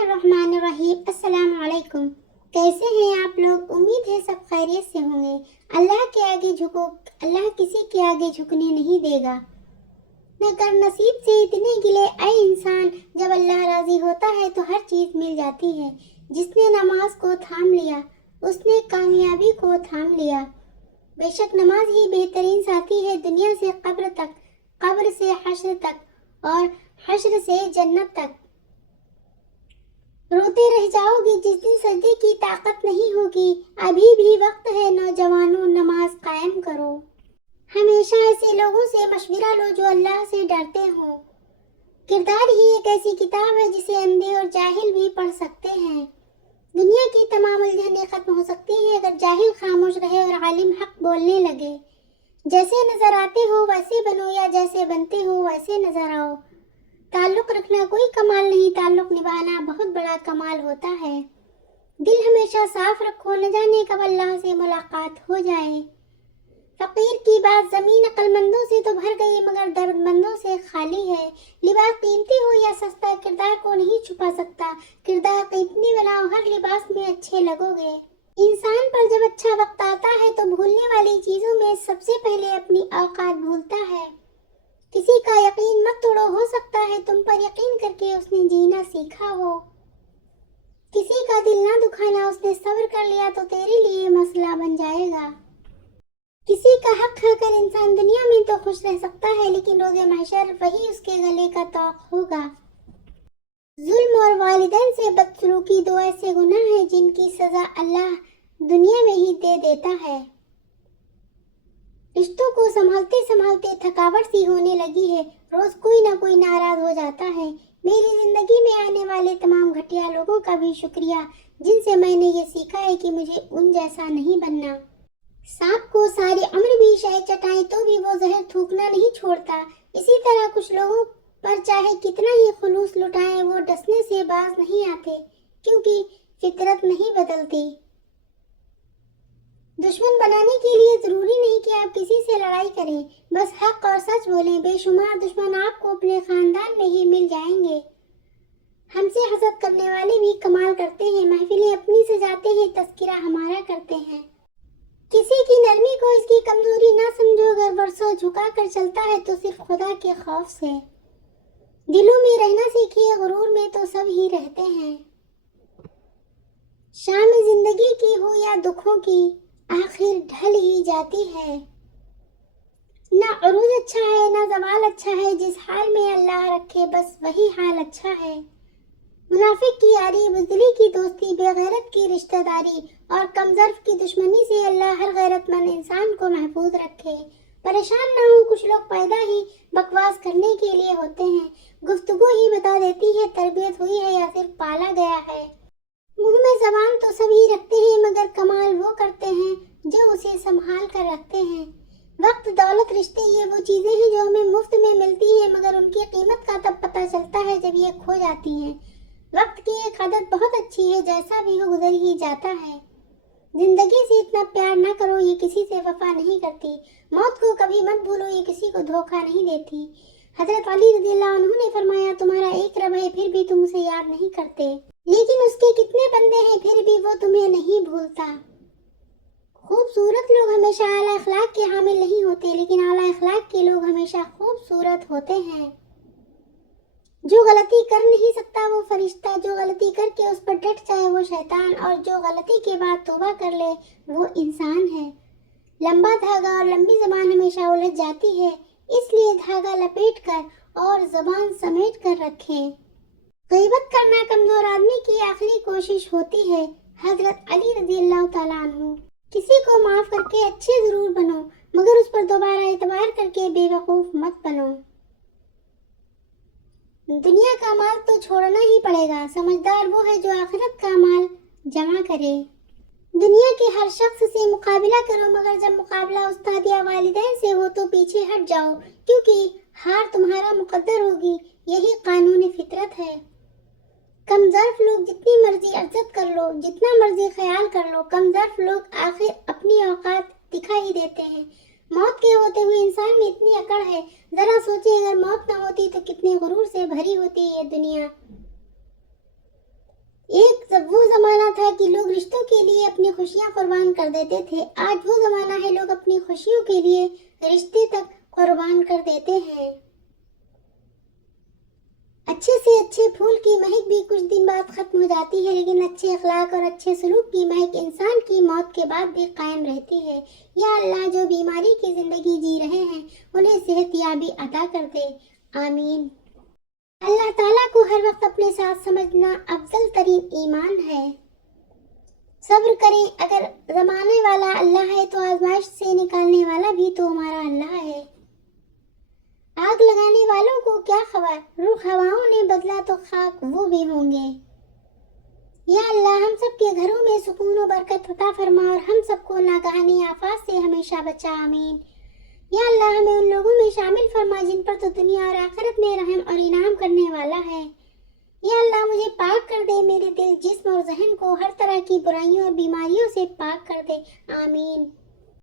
बिस्मिल्लाहिर्रहमानिर्रहीम। अस्सलाम वालेकुम। कैसे हैं आप लोग? उम्मीद है सब खैरियत से होंगे। अल्लाह के आगे झुको, अल्लाह किसी के आगे झुकने नहीं देगा। न कर नसीब से इतने गिले ऐ इंसान, जब अल्लाह राजी होता है तो हर चीज मिल जाती है। जिसने नमाज को थाम लिया उसने कामयाबी को थाम लिया। बेशक नमाज ही बेहतरीन साथी है दुनिया से कब्र तक, कब्र से हश्र तक और हश्र से जन्नत तक। रोते रह जाओगे जिस दिन सजदे की ताकत नहीं होगी। अभी भी वक्त है नौजवानों, नमाज कायम करो। हमेशा ऐसे लोगों से मशवरा लो जो अल्लाह से डरते हो। किरदार ही एक ऐसी किताब है जिसे अंधे और जाहिल भी पढ़ सकते हैं। दुनिया की तमाम उलझनें खत्म हो सकती हैं अगर जाहिल खामोश रहे और आलिम हक बोलने लगे। जैसे नजर आते हो वैसे बनो या जैसे बनते हो वैसे नजर आओ। ताल्लुक रखना कोई कमाल नहीं, ताल्लुक निभाना बहुत बड़ा कमाल होता है। दिल हमेशा साफ रखो, न जाने कब अल्लाह से मुलाकात हो जाए। फकीर की बात ज़मीन अक्लमंदों से तो भर गई मगर दर्दमंदों से खाली है। लिबास कीमती हो या सस्ता, किरदार को नहीं छुपा सकता। किरदार कीमती बनाओ, हर लिबास में अच्छे लगोगे। इंसान पर जब अच्छा वक्त आता है तो भूलने वाली चीजों में सबसे पहले अपनी औकात भूलता है। किसी का यकीन मत तोड़ो, हो सकता है तुम पर यकीन करके उसने जीना सीखा हो। किसी का दिल ना दुखाना, उसने सब्र कर लिया तो तेरे लिए मसला बन जाएगा। किसी का हक खाकर इंसान दुनिया में तो खुश रह सकता है लेकिन रोज़े महशर वही उसके गले का तौक होगा। जुल्म और वालिदैन से बदसलूकी दो ऐसे गुनाह हैं जिनकी सजा अल्लाह दुनिया में ही दे देता है। रिश्तों को संभालते संभालते थकावट सी होने लगी है। रोज कोई ना कोई नाराज हो जाता है। मेरी जिंदगी में आने वाले तमाम घटिया लोगों का भी शुक्रिया जिनसे मैंने ये सीखा है कि मुझे उन जैसा नहीं बनना। सांप को सारी उम्र भी शहद चटाएं तो भी वो जहर थूकना नहीं छोड़ता। इसी तरह कुछ लोगों पर चाहे कितना ही खुलूस लुटाएं वो डसने से बाज नहीं आते, क्योंकि फितरत नहीं बदलती। दुश्मन बनाने के लिए जरूरी नहीं कि आप किसी से लड़ाई करें, बस हक और सच बोलें। बेशुमार दुश्मन आपको अपने खानदान में ही मिल जाएंगे। हमसे हसद करने वाले भी कमाल करते हैं। महफिलें अपनी सजाते हैं, तस्किरा हमारा करते हैं। किसी की नरमी को इसकी कमजोरी ना समझो। अगर बरसों झुका कर चलता है तो सिर्फ खुदा के खौफ से। दिलों में रहना सीखिए, गुरूर में तो सब ही रहते हैं। शाम जिंदगी की हो या दुखों की, आखिर ढल ही जाती है। ना अरूज अच्छा है ना जवाल अच्छा है, जिस हाल में अल्लाह रखे बस वही हाल अच्छा है। मुनाफिक की यारी, बुज़दिली की दोस्ती, बेगैरत की रिश्तेदारी और कमजर्फ की दुश्मनी से अल्लाह हर गैरतमंद इंसान को महफूज रखे। परेशान ना हो, कुछ लोग पैदा ही बकवास करने के लिए होते हैं। गुफ्तगू ही बता देती है तरबियत हुई है या सिर्फ पाला गया है। मुंह में जबान तो सभी रखते हैं मगर कमाल वो करते हैं जो उसे संभाल कर रखते हैं। वक्त, दौलत, रिश्ते ये वो चीजें हैं जो हमें मुफ्त में मिलती हैं मगर उनकी कीमत का तब पता चलता है जब ये खो जाती हैं। वक्त की एक आदत बहुत अच्छी है, जैसा भी हो गुजर ही जाता है। जिंदगी से इतना प्यार ना करो, ये किसी से वफा नहीं करती। मौत को कभी मत भूलो, ये किसी को धोखा नहीं देती। हजरत अली रज़ियल्लाहु अन्हु ने फरमाया, तुम्हारा एक रब है फिर भी तुम उसे याद नहीं करते, लेकिन उसके कितने बंदे हैं फिर भी वो तुम्हें नहीं भूलता। खूबसूरत लोग हमेशा आला अखलाक के हामिल नहीं होते, लेकिन आला अखलाक के लोग हमेशा खूबसूरत होते हैं। जो गलती कर नहीं सकता वो फरिश्ता, जो गलती करके उस पर डट जाए वो शैतान, और जो गलती के बाद तौबा कर ले वो इंसान है। लंबा धागा और लंबी जबान हमेशा उलझ जाती है, इसलिए धागा लपेट कर और जबान समेट कर रखें। गीबत करना कमजोर आदमी की आखिरी कोशिश होती है। हजरत अली रज़ियल्लाहु ताला अन्हु। किसी को माफ करके अच्छे जरूर बनो मगर उस पर दोबारा एतबार करके बेवकूफ मत बनो। दुनिया का माल तो छोड़ना ही पड़ेगा, समझदार वो है जो आखिरत का माल जमा करे। दुनिया के हर शख्स से मुकाबला करो मगर जब मुकाबला उस्ताद या वालिदैन से हो तो पीछे हट जाओ, क्योंकि हार तुम्हारा मुकद्दर होगी। यही कानून फितरत है। कमजर्फ लोग जितनी मर्जी इज्जत कर लो, जितना मर्जी ख्याल कर लो, कमजर्फ लोग आखिर अपनी औकात दिखा ही देते हैं। मौत के होते हुए इंसान में इतनी अकड़ है, जरा सोचे अगर मौत ना होती तो कितने गुरूर से भरी होती ये दुनिया। لیے اپنی خوشیاں قربان کر دیتے تھے، آج وہ زمانہ ہے لوگ اپنی خوشیوں کے لیے رشتے تک قربان کر دیتے ہیں۔ اچھے سے اچھے پھول کی مہک بھی کچھ دن بعد ختم ہو جاتی ہے، لیکن اچھے اخلاق اور اچھے سلوک کی مہک انسان کی موت کے بعد بھی قائم رہتی ہے۔ یا اللہ، جو بیماری کی زندگی جی رہے ہیں انہیں صحت یابی عطا کر دے، آمین۔ اللہ تعالیٰ کو ہر وقت اپنے ساتھ سمجھنا افضل ترین ایمان ہے۔ صبر کریں، اگر زمانے والا اللہ ہے تو آزمائش سے نکالنے والا بھی تو ہمارا اللہ ہے۔ آگ لگانے والوں کو کیا خبر، رخ ہواؤں نے بدلا تو خاک وہ بھی ہوں گے۔ یا اللہ، ہم سب کے گھروں میں سکون و برکت عطا فرما اور ہم سب کو ناگہانی آفات سے ہمیشہ بچا، آمین۔ یا اللہ، ہمیں ان لوگوں میں شامل فرما جن پر تو دنیا اور آخرت میں رحم اور انعام کرنے والا ہے۔ یا اللہ، مجھے پاک کر دے، میرے دل، جسم اور ذہن کو ہر طرح کی برائیوں اور بیماریوں سے پاک کر دے، آمین۔